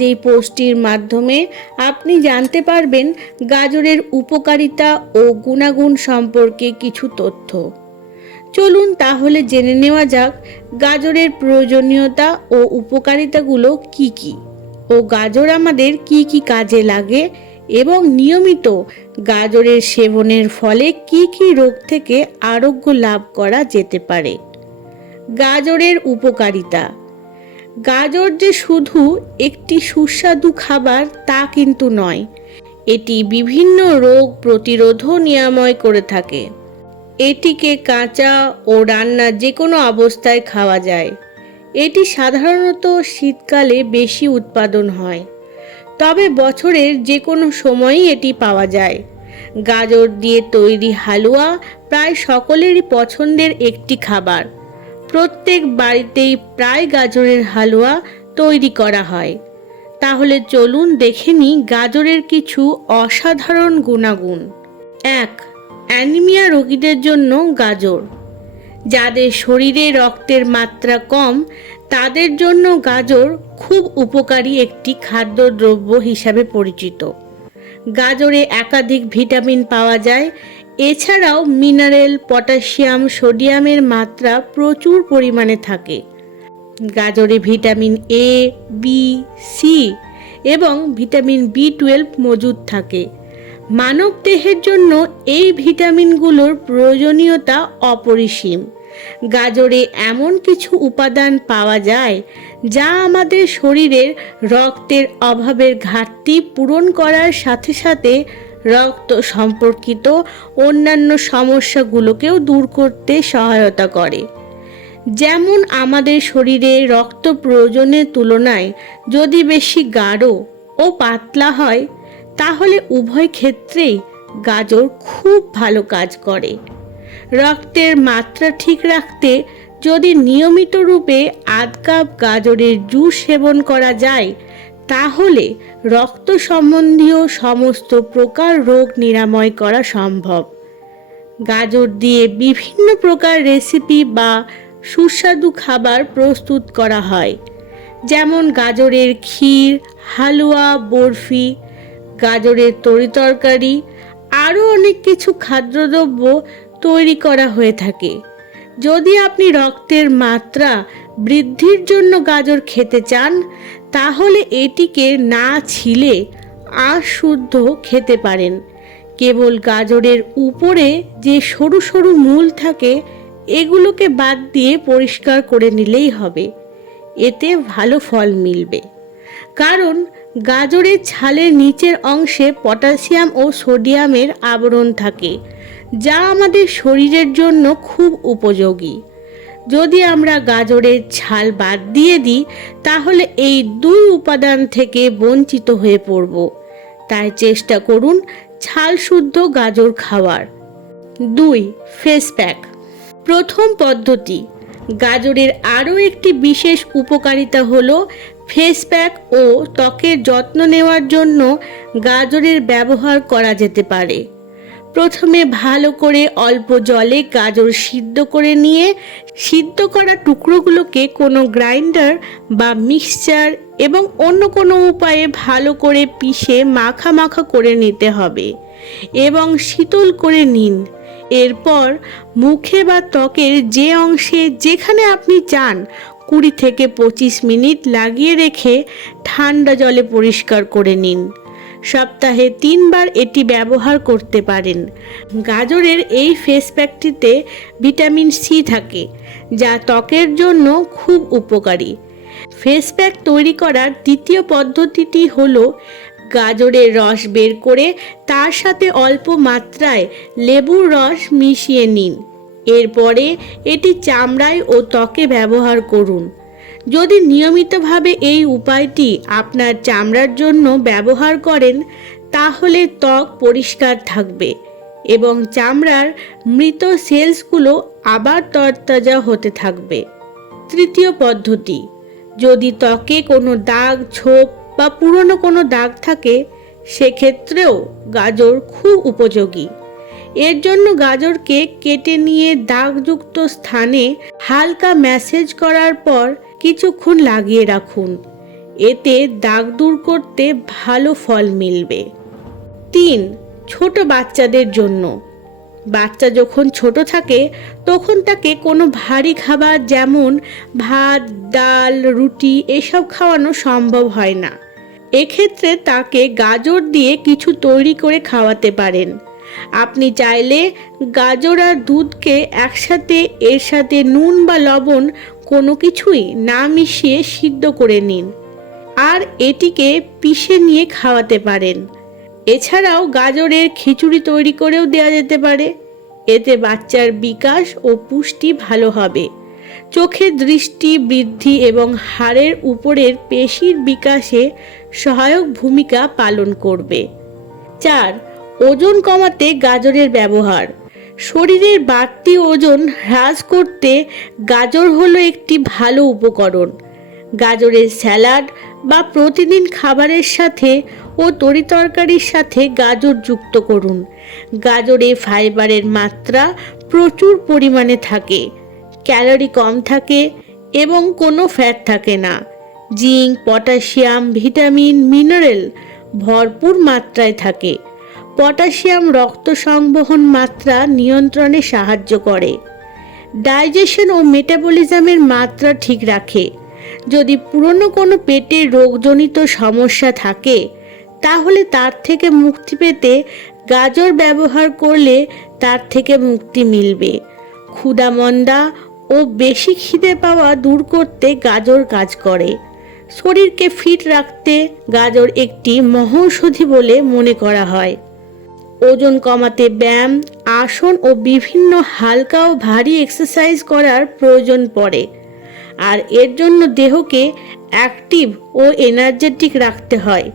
এই পোস্টটির মাধ্যমে আপনি জানতে পারবেন গাজরের উপকারিতা ও গুণাগুণ সম্পর্কে কিছু তথ্য। চলুন তাহলে জেনে নেওয়া যাক গাজরের প্রয়োজনীয়তা ও উপকারিতাগুলো কি কি, ও গাজর আমাদের কি কি কাজে লাগে এবং নিয়মিত গাজরের সেবনের ফলে কি কি রোগ থেকে আরোগ্য লাভ করা যেতে পারে। গাজরের উপকারিতা। গাজর যে শুধু একটি সুস্বাদু খাবার তা কিন্তু নয়, এটি বিভিন্ন রোগ প্রতিরোধও নিরাময় করে থাকে। এটিকে কাঁচা ও রান্না যে কোনো অবস্থায় খাওয়া যায়। এটি সাধারণত শীতকালে বেশি উৎপাদন হয়, তবে বছরের যে কোনো সময়ই এটি পাওয়া যায়। গাজর দিয়ে তৈরি হালুয়া প্রায় সকলেরই পছন্দের একটি খাবার। প্রত্যেক বাড়িতেই প্রায় গাজরের হালুয়া তৈরি করা হয়। তাহলে চলুন দেখে নিই গাজরের কিছু অসাধারণ গুণাগুণ। 1. অ্যানিমিয়া রোগীদের জন্য গাজর। যাদের শরীরে রক্তের মাত্রা কম তাদের জন্য গাজর খুব উপকারী একটি খাদ্যদ্রব্য হিসাবে পরিচিত। গাজরে একাধিক ভিটামিন পাওয়া যায়। এছাড়াও মিনারেল, পটাশিয়াম, সোডিয়ামের মাত্রা প্রচুর পরিমাণে থাকে। গাজরে ভিটামিন এ, বি, সি এবং ভিটামিন বি12 মজুদ থাকে। মানব দেহের জন্য এই ভিটামিনগুলোর প্রয়োজনীয়তা অপরিসীম। গাজরে এমন কিছু উপাদান পাওয়া যায় যা আমাদের শরীরের রক্তের অভাবের ঘাটতি পূরণ করার সাথে সাথে রক্ত সম্পর্কিত অন্যান্য সমস্যাগুলোকেও দূর করতে সহায়তা করে। যেমন আমাদের শরীরে রক্ত প্রয়োজনের তুলনায় যদি বেশি গাঢ় ও পাতলা হয় তাহলে উভয় ক্ষেত্রেই গাজর খুব ভালো কাজ করে। রক্তের মাত্রা ঠিক রাখতে যদি নিয়মিত রূপে আধ কাপ গাজরের জুস সেবন করা যায় তাহলে রক্ত সম্বন্ধীয় সমস্ত প্রকার রোগ নিরাময় করা সম্ভব। গাজর দিয়ে বিভিন্ন প্রকার রেসিপি বা সুস্বাদু খাবার প্রস্তুত করা হয়, যেমন গাজরের ক্ষীর, হালুয়া, বরফি, গাজরের তরিতরকারি, আরও অনেক কিছু খাদ্যদ্রব্য তৈরি করা হয়ে থাকে। যদি আপনি রক্তের মাত্রা বৃদ্ধির জন্য গাজর খেতে চান তাহলে এটিকে না ছিলে আঁশ শুদ্ধ খেতে পারেন। কেবল গাজরের উপরে যে সরু সরু মূল থাকে এগুলোকে বাদ দিয়ে পরিষ্কার করে নিলেই হবে। এতে ভালো ফল মিলবে। কারণ গাজরের ছালের নিচের অংশে পটাশিয়াম ও সোডিয়ামের আবরণ থাকে, যা আমাদের শরীরের জন্য খুব উপযোগী। যদি আমরা গাজরের ছাল বাদ দিয়ে দিই তাহলে এই দুই উপাদান থেকে বঞ্চিত হয়ে পড়ব। তাই চেষ্টা করুন ছাল শুদ্ধ গাজর খাওয়ার। 2. Face pack. প্রথম পদ্ধতি। গাজরের আরও একটি বিশেষ উপকারিতা হলো ফেস প্যাক ও ত্বকের যত্ন নেওয়ার জন্য গাজরের ব্যবহার করা যেতে পারে। প্রথমে ভালো করে অল্প জলে গাজর সিদ্ধ করে নিয়ে সিদ্ধ করা টুকরোগুলোকে কোনো গ্রাইন্ডার বা মিক্সচার এবং অন্য কোনো উপায়ে ভালো করে পিষে মাখা মাখা করে নিতে হবে এবং শীতল করে নিন। এরপর মুখে বা ত্বকের যে অংশে যেখানে আপনি চান 20 থেকে 25 মিনিট লাগিয়ে রেখে ঠান্ডা জলে পরিষ্কার করে নিন। সপ্তাহে 3 বার এটি ব্যবহার করতে পারেন। গাজরের এই ফেস প্যাকটিতে ভিটামিন সি থাকে, যা ত্বকের জন্য খুব উপকারী। ফেস প্যাক তৈরি করার দ্বিতীয় পদ্ধতিটি হলো গাজরের রস বের করে তার সাথে অল্প মাত্রায় লেবুর রস মিশিয়ে নিন। এরপরে এটি চামড়ায় ও ত্বকে ব্যবহার করুন। যদি নিয়মিতভাবে এই উপায়টি আপনার চামড়ার জন্য ব্যবহার করেন তাহলে ত্বক পরিষ্কার থাকবে এবং চামড়ার মৃত সেলসগুলো আবার তরতাজা হতে থাকবে। তৃতীয় পদ্ধতি। যদি ত্বকে কোনো দাগ, ছোপ বা পুরনো কোনো দাগ থাকে সেক্ষেত্রেও গাজর খুব উপযোগী। এর জন্য গাজরকে কেটে নিয়ে দাগযুক্ত স্থানে হালকা ম্যাসেজ করার পর কিছুক্ষণ লাগিয়ে রাখুন। এতে দাগ দূর করতে ভালো ফল মিলবে। 3. ছোট বাচ্চাদের জন্য। বাচ্চা যখন ছোট থাকে তখন তাকে কোনো ভারী খাবার যেমন ভাত, ডাল, রুটি এসব খাওয়ানো সম্ভব হয় না। এক্ষেত্রে তাকে গাজর দিয়ে কিছু তৈরি করে খাওয়াতে পারেন। আপনি চাইলে গাজর আর দুধকে একসাথে এর সাথে নুন বা লবণ কোনো কিছুই না মিশিয়ে সিদ্ধ করে নিন আর এটিকে পিষে নিয়ে খাওয়াতে পারেন। এছাড়াও গাজরের খিচুড়ি তৈরি করেও দেওয়া যেতে পারে। এতে বাচ্চার বিকাশ ও পুষ্টি ভালো হবে, চোখের দৃষ্টি বৃদ্ধি এবং হাড়ের উপরের পেশির বিকাশে সহায়ক ভূমিকা পালন করবে। 4. ওজন কমাতে গাজরের ব্যবহার। শরীরের বাড়তি ওজন হ্রাস করতে গাজর হলো একটি ভালো উপকরণ। গাজরের স্যালাড বা প্রতিদিন খাবারের সাথে ও তরিতরকারির সাথে গাজর যুক্ত করুন। গাজরে ফাইবারের মাত্রা প্রচুর পরিমাণে থাকে, ক্যালোরি কম থাকে এবং কোনো ফ্যাট থাকে না। জিঙ্ক, পটাশিয়াম, ভিটামিন, মিনারেল ভরপুর মাত্রায় থাকে। পটাশিয়াম রক্ত সংবহন মাত্রা নিয়ন্ত্রণে সাহায্য করে, ডাইজেশন ও মেটাবলিজমের মাত্রা ঠিক রাখে। যদি পুরনো কোনো পেটের রোগজনিত সমস্যা থাকে তাহলে তার থেকে মুক্তি পেতে গাজর ব্যবহার করলে তার থেকে মুক্তি মিলবে। ক্ষুধামন্দা ও বেশি খিদে পাওয়া দূর করতে গাজর কাজ করে। শরীরকে ফিট রাখতে গাজর একটি মহৌষধি বলে মনে করা হয়। ওজন কমাতে ব্যায়াম, আসন ও বিভিন্ন হালকা ও ভারী এক্সারসাইজ করার প্রয়োজন পড়ে, আর এর জন্য দেহকে অ্যাক্টিভ ও এনার্জেটিক রাখতে হয়।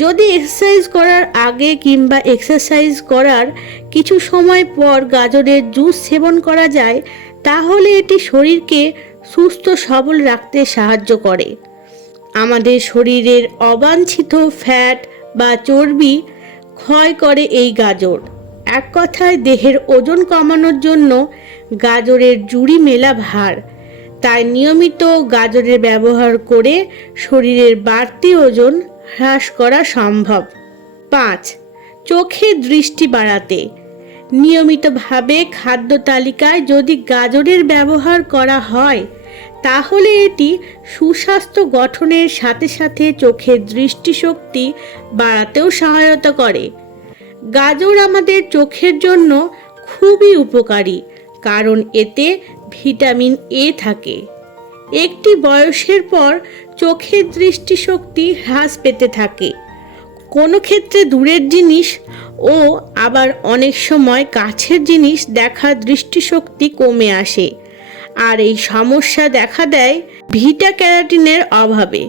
যদি এক্সারসাইজ করার আগে কিংবা এক্সারসাইজ করার কিছু সময় পর গাজরের জুস সেবন করা যায় তাহলে এটি শরীরকে সুস্থ সবল রাখতে সাহায্য করে। আমাদের শরীরের অবাঞ্ছিত ফ্যাট বা চর্বি ক্ষয় করে এই গাজর। এক কথায় দেহের ওজন কমানোর জন্য গাজরের জুড়ি মেলা ভার। তাই নিয়মিত গাজরের ব্যবহার করে শরীরের বাড়তি ওজন হ্রাস করা সম্ভব। 5. চোখের দৃষ্টি বাড়াতে। নিয়মিতভাবে খাদ্য তালিকায় যদি গাজরের ব্যবহার করা হয় তাহলে এটি সুস্বাস্থ্য গঠনের সাথে সাথে চোখের দৃষ্টিশক্তি বাড়াতেও সহায়তা করে। গাজর আমাদের চোখের জন্য খুবই উপকারী কারণ এতে ভিটামিন এ থাকে। একটি বয়সের পর চোখের দৃষ্টিশক্তি হ্রাস পেতে থাকে, কোনো ক্ষেত্রে দূরের জিনিস ও আবার অনেক সময় কাছের জিনিস দেখার দৃষ্টিশক্তি কমে আসে, আর এই সমস্যা দেখা দেয় ভিটা ক্যারোটিনের অভাবে।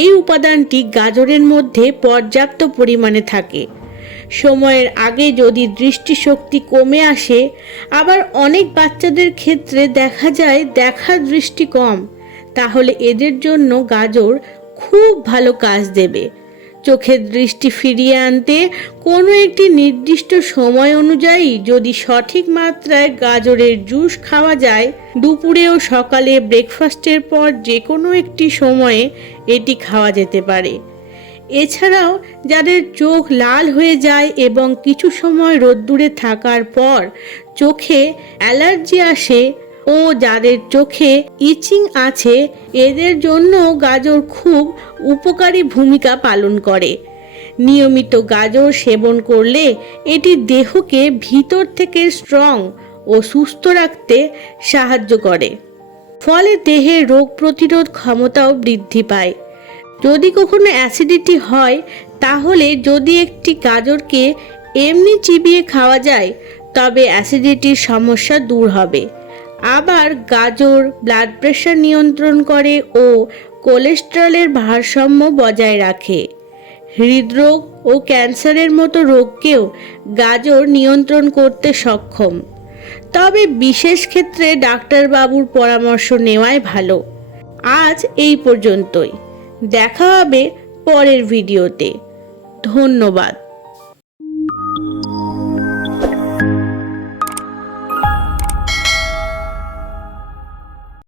এই উপাদানটি গাজরের মধ্যে পর্যাপ্ত পরিমাণে থাকে। সময়ের আগে যদি দৃষ্টিশক্তি কমে আসে, আবার অনেক বাচ্চাদের ক্ষেত্রে দেখা যায় দেখার দৃষ্টি কম, তাহলে এদের জন্য গাজর খুব ভালো কাজ দেবে। চোখের দৃষ্টি ফিরিয়ে আনতে কোনো একটি নির্দিষ্ট সময় অনুযায়ী যদি সঠিক মাত্রায় গাজরের জুস খাওয়া যায়, দুপুরে ও সকালে ব্রেকফাস্টের পর যে কোনো একটি সময়ে এটি খাওয়া যেতে পারে। এছাড়াও যাদের চোখ লাল হয়ে যায় এবং কিছু সময় রোদ্দুরে থাকার পর চোখে অ্যালার্জি আসে ও যাদের চোখে ইচিং আছে, এদের জন্য গাজর খুব উপকারী ভূমিকা পালন করে। নিয়মিত গাজর সেবন করলে এটি দেহকে ভিতর থেকে স্ট্রং ও সুস্থ রাখতে সাহায্য করে, ফলে দেহের রোগ প্রতিরোধ ক্ষমতাও বৃদ্ধি পায়। যদি কখনো অ্যাসিডিটি হয় তাহলে যদি একটি গাজরকে এমনি চিবিয়ে খাওয়া যায় তবে অ্যাসিডিটির সমস্যা দূর হবে। আবার গাজর ব্লাড প্রেশার নিয়ন্ত্রণ করে ও কোলেস্টেরলের ভারসাম্য বজায় রাখে। হৃদরোগ ও ক্যান্সারের মতো রোগকেও গাজর নিয়ন্ত্রণ করতে সক্ষম, তবে বিশেষ ক্ষেত্রে ডাক্তারবাবুর পরামর্শ নেওয়াই ভালো। আজ এই পর্যন্তই, দেখা হবে পরের ভিডিওতে। ধন্যবাদ।